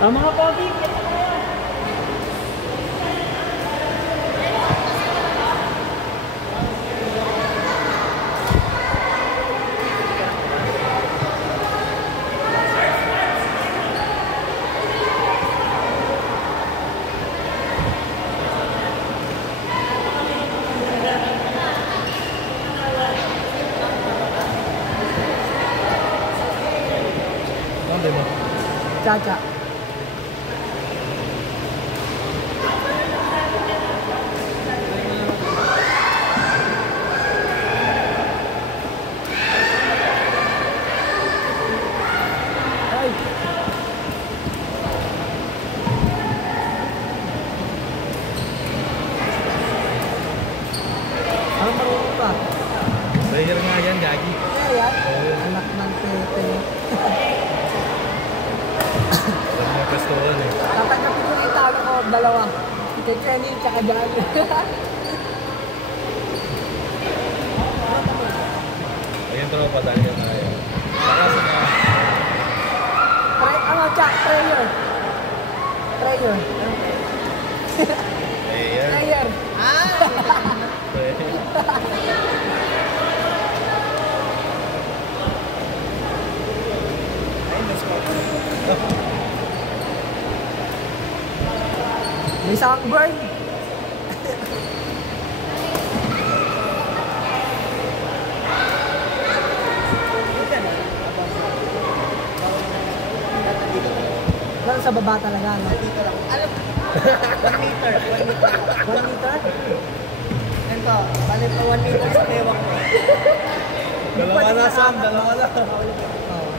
Mga pogi, kita na kayo. Caca. Ano marunong pa? Player nga yan, Gagi. Kaya yan? Anak ng tete. Gustuhan eh. Tatanggapin ko yung tago ko, dalawa. Kay Kenny, tsaka Jan. Ayun, tropa, dahil yan na yun. Nakasin na. Prayer. Prayer. Player. Prayer. May sunburn. Lang sa baba talaga, no? Dito lang. Alam, 1 meter. 1 meter. 1 meter? Ganito, bali pa 1 meter sa bewang ko. Dalawa na, Sam. Dalawa na. Oo.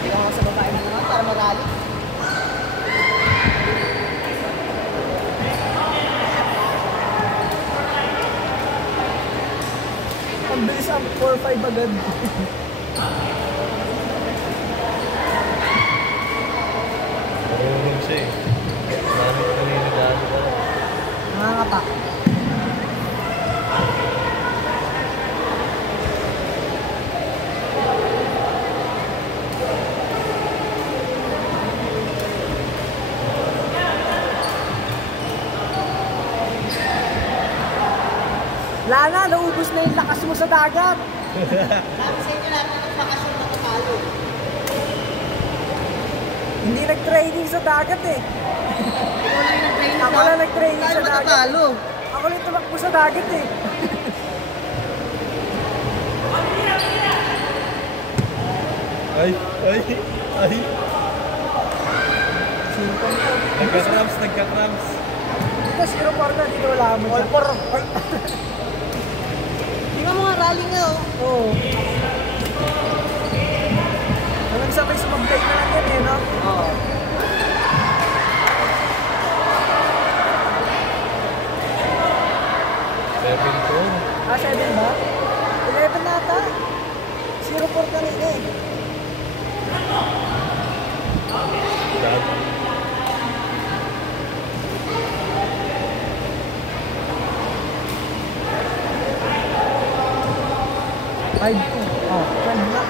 Hindi ako sa babae na naman para marali. Ang bilis ang 4-5 agad. Marunong siya eh. Dami ko kanina dami ka. Nakakata. Lana, naubos na yung lakas mo sa dagat. Sabi sa inyo lahat ng bakasyon na kapalo. Hindi nag-training sa dagat eh. Ikaw lang yung nag-training. Ako lang nag-training sa dagat. Nakatalo. Ako lang tumakbo sa dagat eh. Ay, ay, ay. Simple ko. Nagka-cramps, nagka-cramps. Dito, 0-4 na, dito wala mo dyan. Di ba mga rally nga oh? Oo. Walang sabay sumablay na lang yan eh, no? Oo. Seven to. 7 ba? 11 na ata. 0-4 kanina eh. Dad. Five to. Oh, 12 na.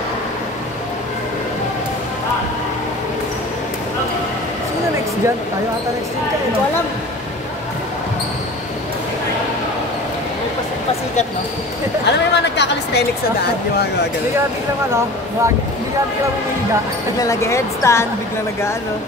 Sino next dyan? Tayo ata next dyan kayo, no? Alam. Pasikat no? Alam mo yung mga nagkakalisthenics sa daan, di ba mga ganun? Hindi ka biglang ano, hindi ka biglang umihiga. Bigla nag-headstand, bigla nag-ano.